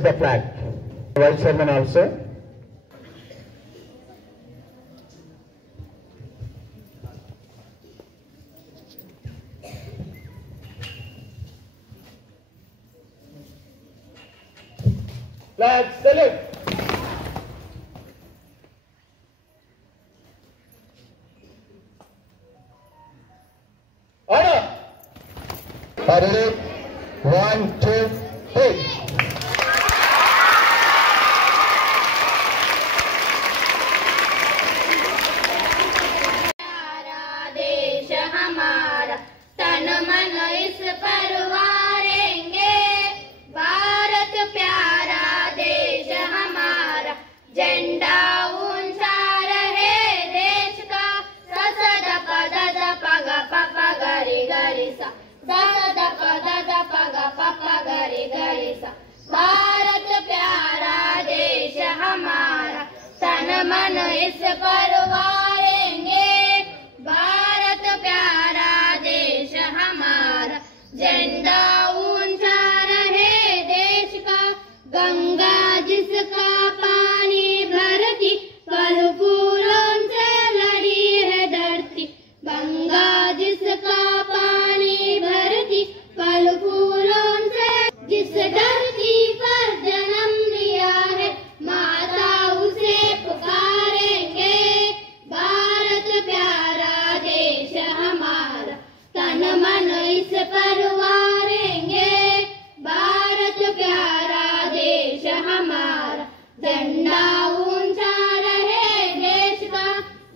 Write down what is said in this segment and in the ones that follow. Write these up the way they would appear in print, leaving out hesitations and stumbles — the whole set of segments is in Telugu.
hoist the flag. Vice Chairman also. Flag salute. Order. Ready? 1, 2, 3. Bharat प्यारा देश हमारा, तन मन इस पर वारेंगे। भारत प्यारा देश हमारा, झंडा ऊंचा रहे देश का। गंगा जिसका पानी भरती, फल फूलों से लड़ी है धरती। गंगा जिसका पानी भरती, फल फूलों से जिस धरती पर जन्म लिया है, माता उसे पुकारेंगे। भारत प्यारा देश हमारा, तन मन इस पर वारेंगे। भारत प्यारा देश हमारा, झंडा ऊंचा रहे देश का।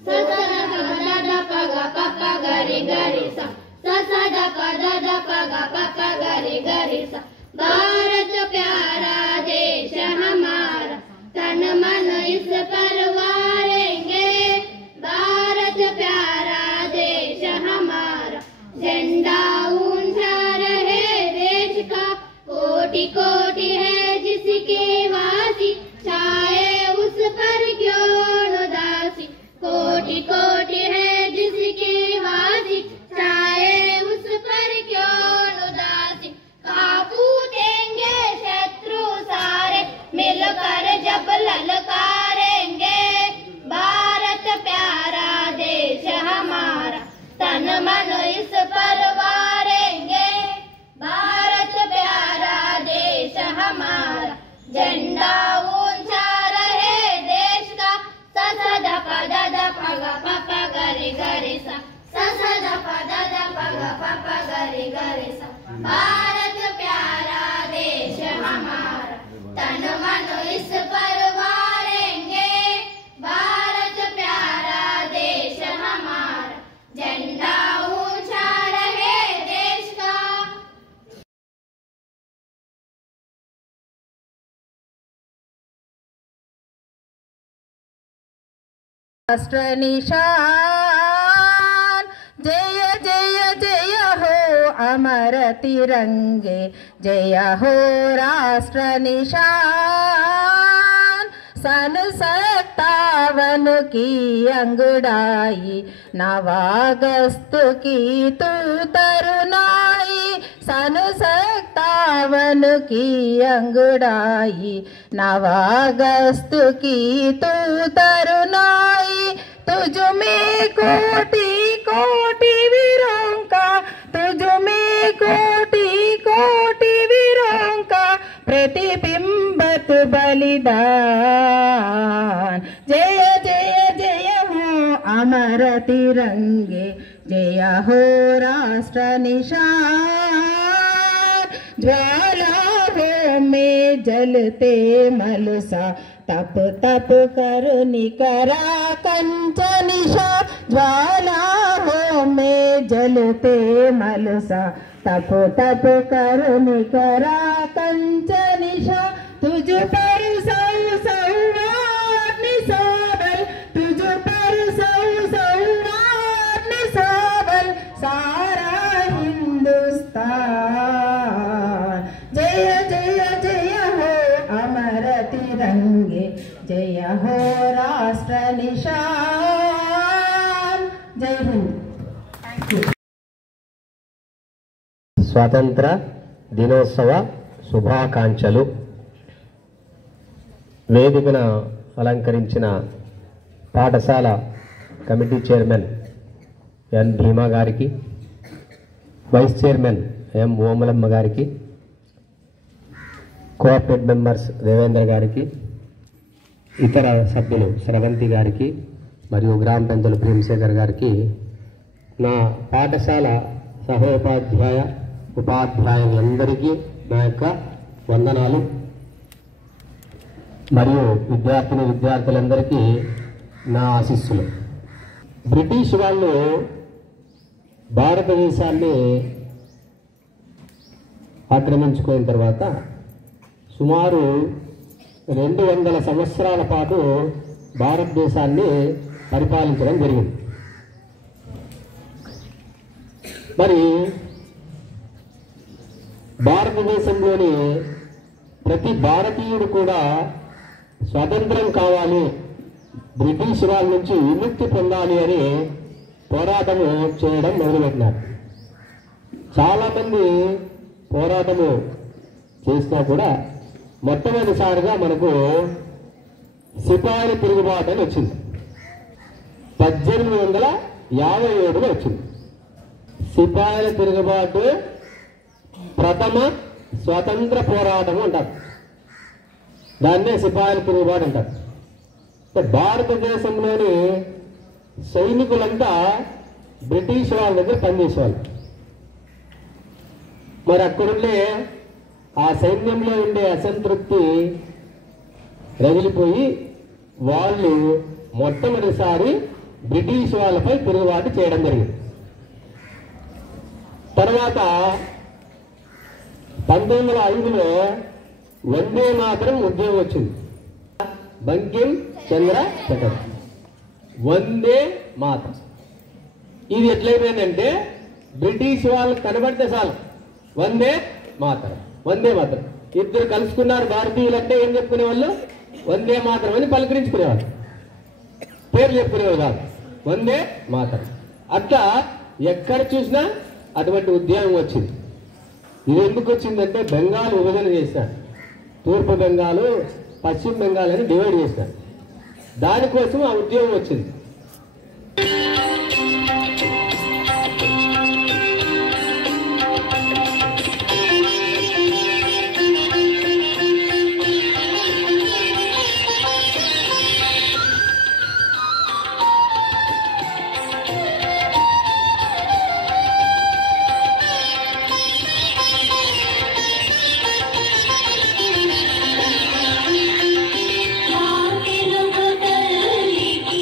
ससद पग पप गरि गरि सा, ससद पद पग पप गरि गरि सा। भारत प्यारा देश हमारा, तन मन इस पर वारेंगे। भारत प्यारा देश हमारा, झंडा ऊंचा रहे देश का। कोटि कोटि है जिसके वासी, चाहे उस पर क्यों उदासी। कोटि कोटि है जिसके वासी, चाहे उस पर क्यों उदासी। कापूटेंगे शत्रु सारे, मिलकर जब ललकारेंगे। भारत प्यारा देश हमारा, तन मन इस पर वारेंगे। भारत प्यारा देश हमारा, झंडा ऊंचा रहे देश का। ससद पद पग पप गरि गरि सा, ससद पद पग पप गरि गरि सा। भारत प्यारा देश हमारा, तन मन इस पर वारेंगे। भारत प्यारा देश हमारा, झंडा ऊंचा रहे देश का। राष्ट्र निशान, जय जय जय हो अमर तिरंगे। जय हो राष्ट्र निशान। सन 57 की अंगड़ाई, 9 अगस्त की तू तरुणाई। सन 57 की अंगड़ाई, 9 अगस्त की तू तरुणाई। तुझ में कोटि कोटि वीरों का, तुझ में कोटि कोटि वीरों का प्रतिबिंबत बलिदान। जय जय जय हो अमर तिरंगे। जय हो राष्ट्र निशान। ज्वालाओं में जलते मलसा, तप तप कर निकरा कंचन निशा। ज्वालाओं में जलते मलसा, तप तप कर निकरा कंचन निशा। तुझ पर सौ सौवार निसाबल, तुझ पर सौ सौवार निसाबल सारा हिंदुस्तान। जय जय जय हो अमर तिरंगे। जय हो राष्ट्र निशान। जय हिंद। Thank you. స్వాతంత్ర దినోత్సవ శుభాకాంక్షలు. వేదికను అలంకరించిన పాఠశాల కమిటీ చైర్మన్ ఎన్ భీమా గారికి, వైస్ చైర్మన్ ఎం ఓమలమ్మ గారికి, కోఆపరేటివ్ మెంబర్స్ దేవేంద్ర గారికి, ఇతర సభ్యులు స్రవంతి గారికి మరియు గ్రామ పెద్దలు భీమశేఖర్ గారికి నా పాఠశాల సహోపాధ్యాయ ఉపాధ్యాయులందరికీ నా యొక్క వందనాలు. మరియు విద్యార్థులందరికీ నా ఆశీస్సులు. బ్రిటిష్ వాళ్ళు భారతదేశాన్ని ఆక్రమించుకున్న తర్వాత సుమారు 200 సంవత్సరాల పాటు భారతదేశాన్ని పరిపాలించడం జరిగింది. మరి భారతదేశంలోని ప్రతి భారతీయుడు కూడా స్వాతంత్రం కావాలి, బ్రిటిష్ వాళ్ళ నుంచి విముక్తి పొందాలి అని పోరాటము చేయడం మొదలుపెట్టినారు. చాలామంది పోరాటము చేసినా కూడా మొట్టమొదటిసారిగా మనకు సిపాయిల తిరుగుబాటు అని వచ్చింది. 1857లో వచ్చింది. సిపాయిల తిరుగుబాటు ప్రథమ స్వతంత్ర పోరాటం అంటారు. దాన్నే సిపాయిల తిరుగుబాటు అంటారు. భారతదేశంలోని సైనికులంతా బ్రిటిష్ వాళ్ళ దగ్గర పనిచేసేవాళ్ళు. మరి అక్కడుండే ఆ సైన్యంలో ఉండే అసంతృప్తి రగిలిపోయి వాళ్ళు మొట్టమొదటిసారి బ్రిటిష్ వాళ్ళపై తిరుగుబాటు చేయడం జరిగింది. తర్వాత 1905లో వందే మాతరం ఉద్యమం వచ్చింది. బంకిం చంద్ర చటర్జీ వందే మాతరం. ఇది ఎట్లయిపోయిందంటే బ్రిటిష్ వాళ్ళు కనబడితే చాలు వందే మాతరం వందే మాతరం. ఇద్దరు కలుసుకున్నారు భారతీయులు అంటే ఏం చెప్పుకునేవాళ్ళు? వందే మాతరం అని పలకరించుకునేవాళ్ళు, పేర్లు చెప్పుకునేవాళ్ళు కాదు, వందే మాతరం. అట్లా ఎక్కడ చూసినా అటువంటి ఉద్యమం వచ్చింది. ఇది ఎందుకు వచ్చిందంటే బెంగాల్ విభజన చేశారు. తూర్పు బెంగాల్, పశ్చిమ బెంగాల్ అని డివైడ్ చేశారు. దానికోసం ఆ ఉద్యమం వచ్చింది. తెలుగు తల్లికి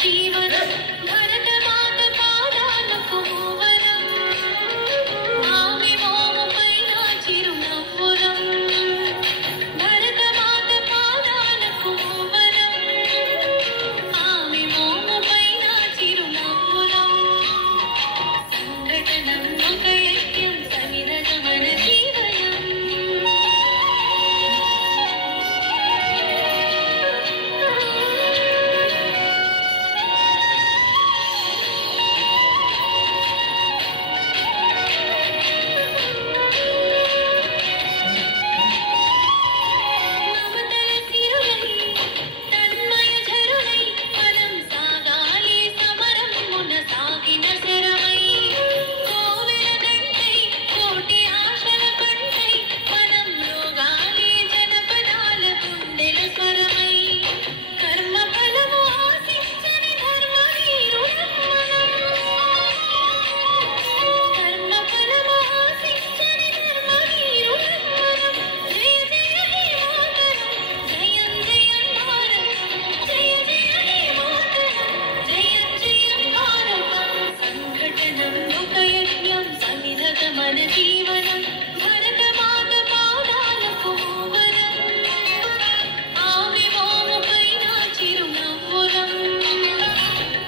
జీవనం భరత మాత పాదాలకు మూవరం ఆమె మోముపైన చిరునవ్వురం భరత మాత పాదాలకు మూవరం ఆమె మోముపైన చిరునవ్వురం సంఘటనం ఒక యజ్ఞం సమిధ గమన జీవనం మమతల సిరులై తన్మయ ఝరులై మనం సాగాలి సమరం మున సాగిన శరమై కోవెల దండై కోటి ఆశల పంటై మనం రోగాలి జనపదాల గుండెల స్వరమై కర్మ ఫలము ఆశించని ధర్మవీరులం మనం కర్మ ఫలము ఆశించని ధర్మవీరులం మనం జయ జయ హే మాతరం జయం జయం భారతం జయ జయ హే మాతరం జయం జయం భారతం సంఘటనం ఒక యజ్ఞం సమిధ గమన జీవనం భరత మాత పాదాలకు మూవరం ఆమె మోముపైన చిరునవ్వురం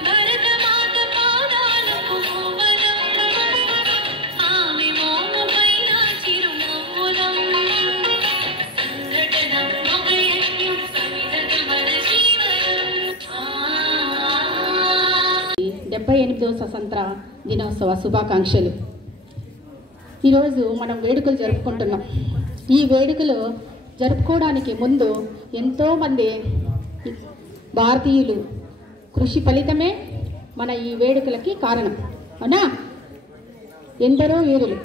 భరత మాత పాదాలకు మూవరం ఆమె మోముపైన చిరునవ్వురం సంఘటనం ఒక యజ్ఞం సమిధ గమన జీవనం 78వ స్వతంత్ర దినోత్సవ శుభాకాంక్షలు. ఈరోజు మనం వేడుకలు జరుపుకుంటున్నాం. ఈ వేడుకలు జరుపుకోవడానికి ముందు ఎంతోమంది భారతీయులు కృషి ఫలితమే మన ఈ వేడుకలకి కారణం. అవునా? ఎందరో వీరులు,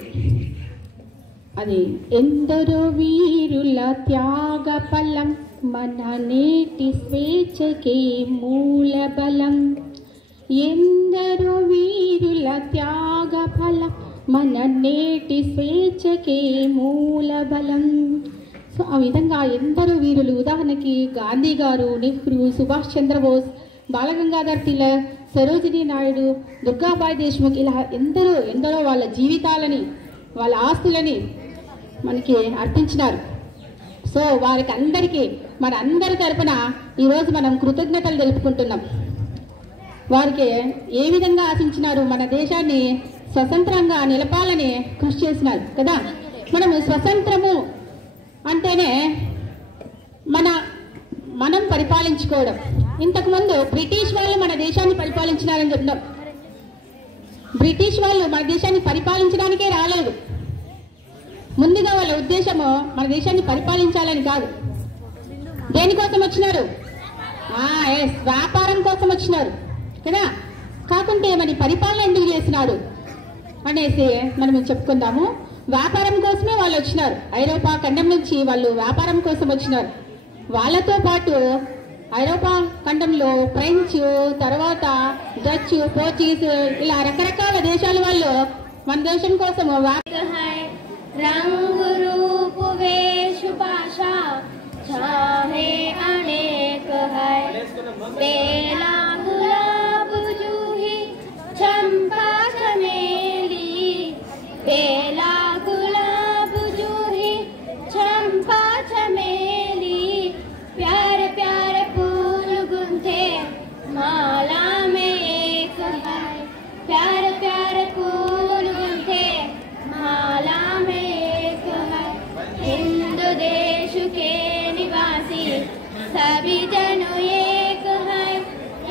అది ఎందరో వీరుల త్యాగ ఫలం మన నేటి స్వేచ్ఛకే మూల బలం. ఎందరో వీరుల త్యాగ ఫలం మన నేటి స్వేచ్ఛకే మూల బలం. సో ఆ విధంగా ఎందరో వీరులు, ఉదాహరణకి గాంధీ గారు, నెహ్రూ, సుభాష్ చంద్రబోస్, బాలగంగాధర్ తిలక్, సరోజినీ నాయుడు, దుర్గాబాయి దేశ్ముఖ్, ఇలా ఎందరో వాళ్ళ జీవితాలని, వాళ్ళ ఆస్తులని మనకి అర్పించినారు. సో వారికి అందరికీ మన అందరి తరపున ఈరోజు మనం కృతజ్ఞతలు తెలుపుకుంటున్నాం. వారికి ఏ విధంగా ఆశించినారు? మన దేశాన్ని స్వతంత్రంగా నిలపాలని కృషి చేసినారు కదా. మనము స్వతంత్రము అంటేనే మనం పరిపాలించుకోవడం. ఇంతకుముందు బ్రిటిష్ వాళ్ళు మన దేశాన్ని పరిపాలించినారని చెప్తాం. బ్రిటిష్ వాళ్ళు మన దేశాన్ని పరిపాలించడానికే రాలేదు. ముందుగా వాళ్ళ ఉద్దేశము మన దేశాన్ని పరిపాలించాలని కాదు. దేనికోసం వచ్చినారు? వ్యాపారం కోసం వచ్చినారు కదా. కాకుంటే మరి పరిపాలన ఎందుకు చేసినారు అనేసి మనం చెప్పుకుందాము. వ్యాపారం కోసమే వాళ్ళు వచ్చినారు. ఐరోపా ఖండం నుంచి వాళ్ళు వ్యాపారం కోసం వచ్చినారు. వాళ్ళతో పాటు ఐరోపా ఖండంలో ఫ్రెంచ్, తర్వాత డచ్, పోర్చుగీస్, ఇలా రకరకాల దేశాల వాళ్ళు మన దేశం కోసం रंग रूप वेश भाषा चाहे अनेक है बेला गुलाब जूही चंपा चमेली बेला गुलाब जूही चंपा चमेली प्यारे प्यारे फूल गुंथे माला में एक है प्यारे प्यारे फूल गुंथे माला में एक है हिंदू देश के निवासी सभी जन एक है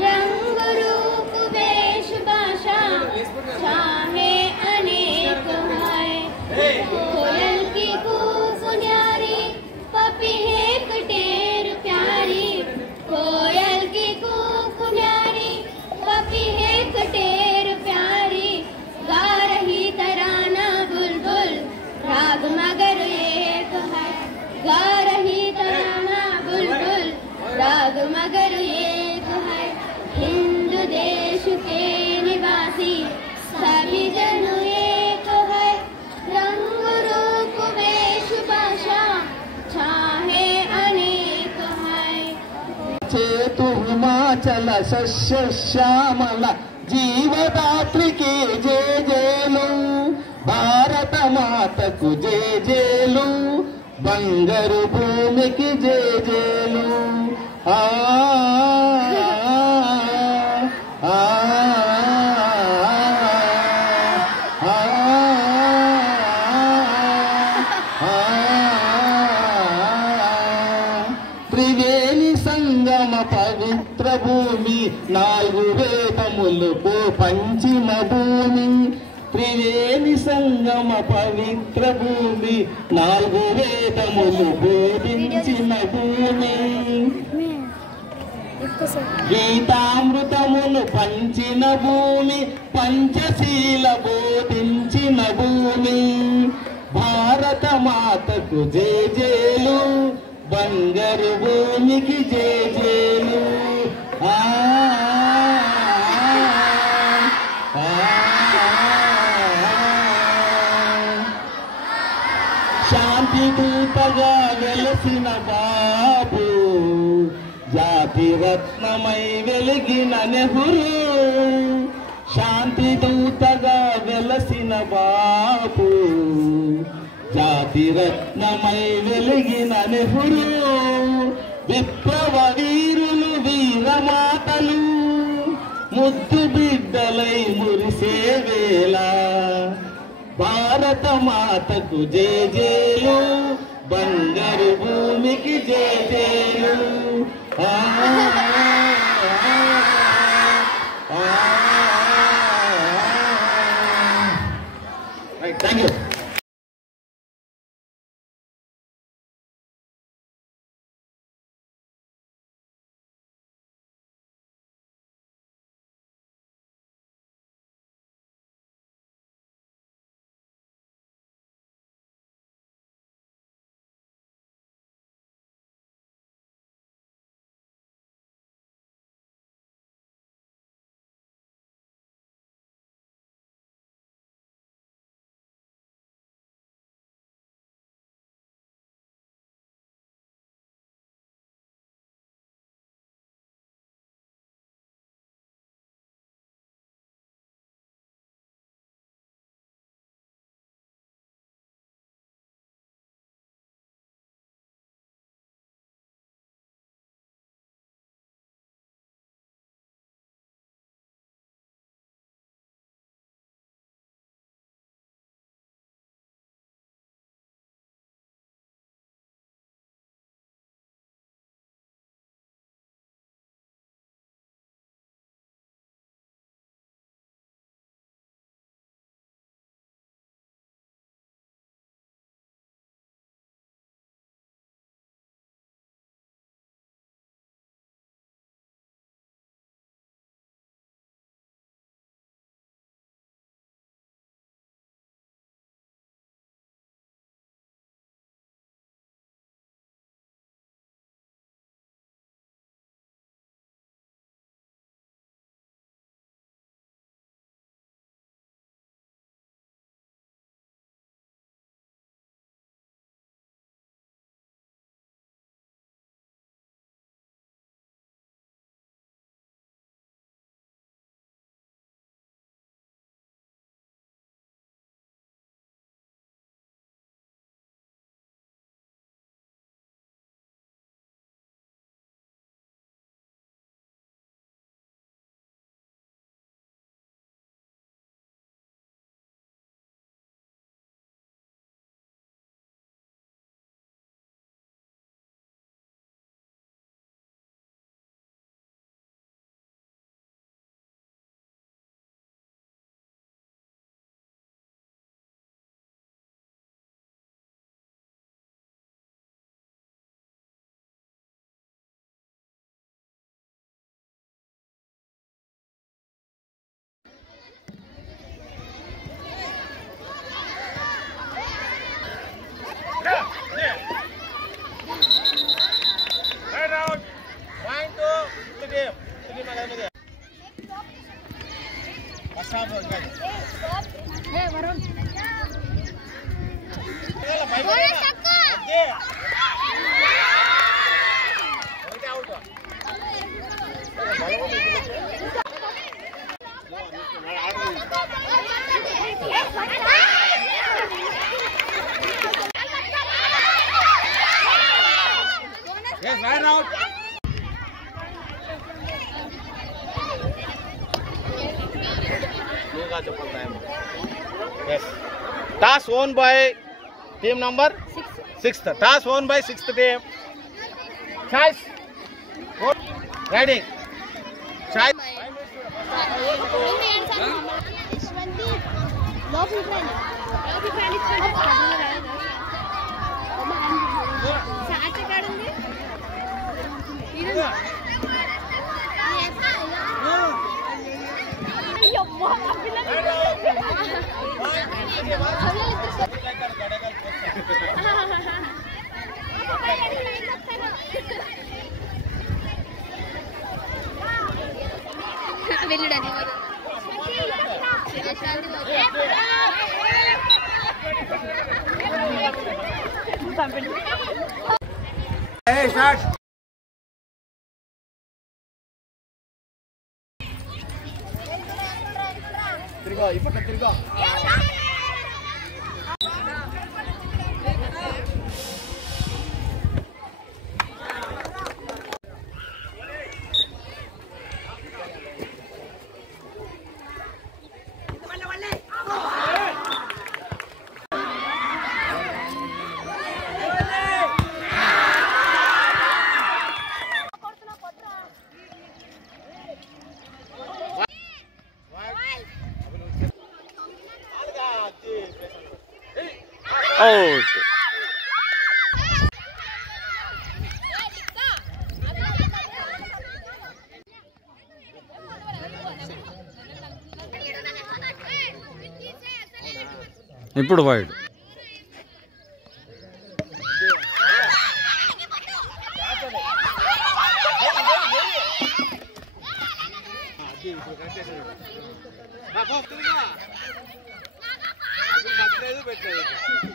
रंग रूप वेश भाषा चाहे अनेक है कोयल की कूक न्यारी पपीहे कटेर प्यारी कोयल की कूक न्यारी पपीहे कटेर प्यारी गा रही तराना बुलबुल राग मगर एक है गा रही तराना बुलबुल राग मगर एक है हिंदू देश के निवासी सभी जन एक है रंग रूप वेश भाषा चाहे अनेक है चेतु हिमाचल నిర్మల సస్య శ్యామల జీవదాత్రికి జేజేలు, భారత మాతకు జేజేలు, బంగారు భూమికి జేజేలు. ఆ ఆ త్రివేణి సంగమ పవిత్ర భూమి, 4 వేదములు పంచిన భూమి. త్రివేణి సంగమ పవిత్ర భూమి, 4 వేదములు బోధించిన భూమి. గీతామృతమును పంచిన భూమి, పంచశీల బోధించిన భూమి. భారత మాతకు జేజేలు, బంగారు భూమికి జేజేలు. శాంతి దూతగా వెలసిన బాబు, జాతి రత్నమై వెలిగిన నెహ్రూ. శాంతి దూతగా వెలసిన బాబు, జాతి రత్నమై వెలిగిన నెహ్రూ. విప్లవ వీరులు వీరమాతలు, ముద్దు బిడ్డలై మురిసే వేళ. భారత మాతకు జేజేలు, బంగారు భూమికి జేజేలు. Thank you. Hey, लगा चप्पल time yes toss won by team number 6th toss won by 6th team choice riding choice Hey, start. తిరుగా ఇప్పుడు తిరుగా out ఇప్పుడు వైడ్ పెట్టలేదు